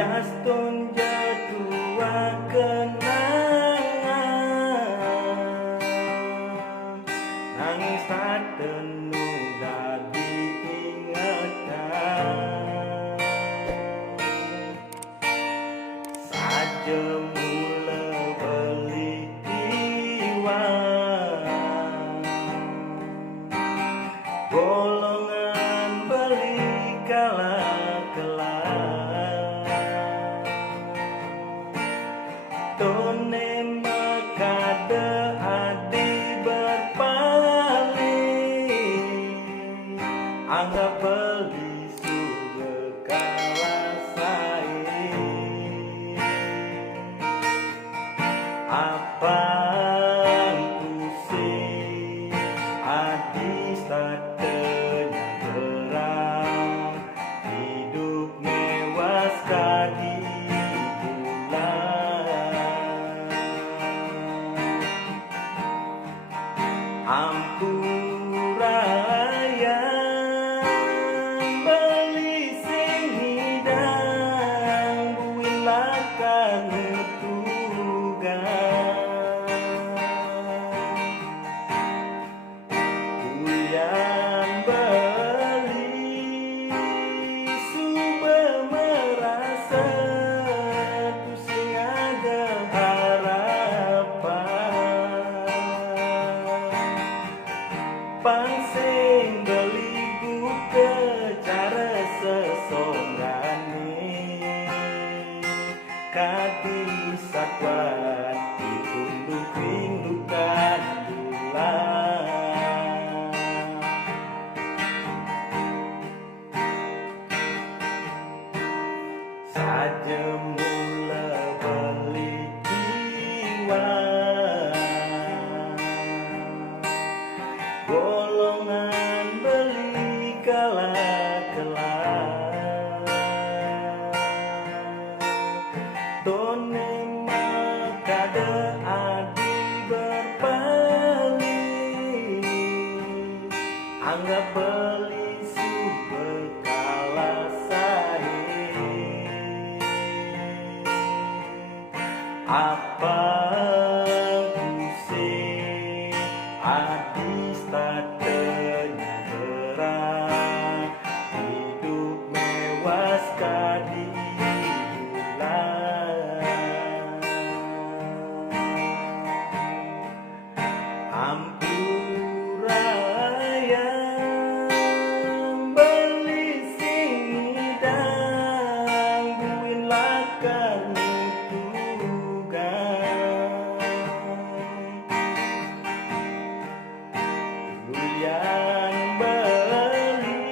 Juston jadua kenangan nangis satenu dadi ingatan sajemula beli iwan golongan beli kalah-kelah tone makade adi berpaling anggap beli kalah saing apa pusing adi satenya terang hidup mewas kadi ampuraya beli sing hidang buin lakan tugas uyan beli suba merasa tu sing ada pansing beli buka cara sesonggane kadi satwan ditunduk-indukan bulan sajemula beli iwan golongan beli kalah-kelah tone makade adi berpaling anggap beli kalah saing apa pusing adi statenya terang hidup mewas kadi bulan ampuraya beli sing hidang buin lakan uyan beli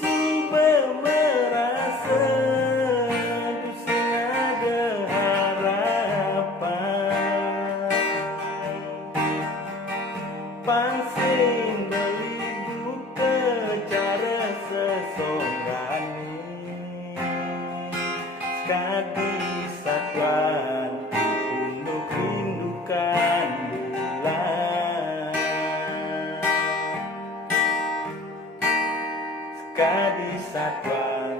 suba merasa tu sing ada harapan pansing beli buka cara sesonggane sekadi satwan ditunduk-indukan bulan kadi satwa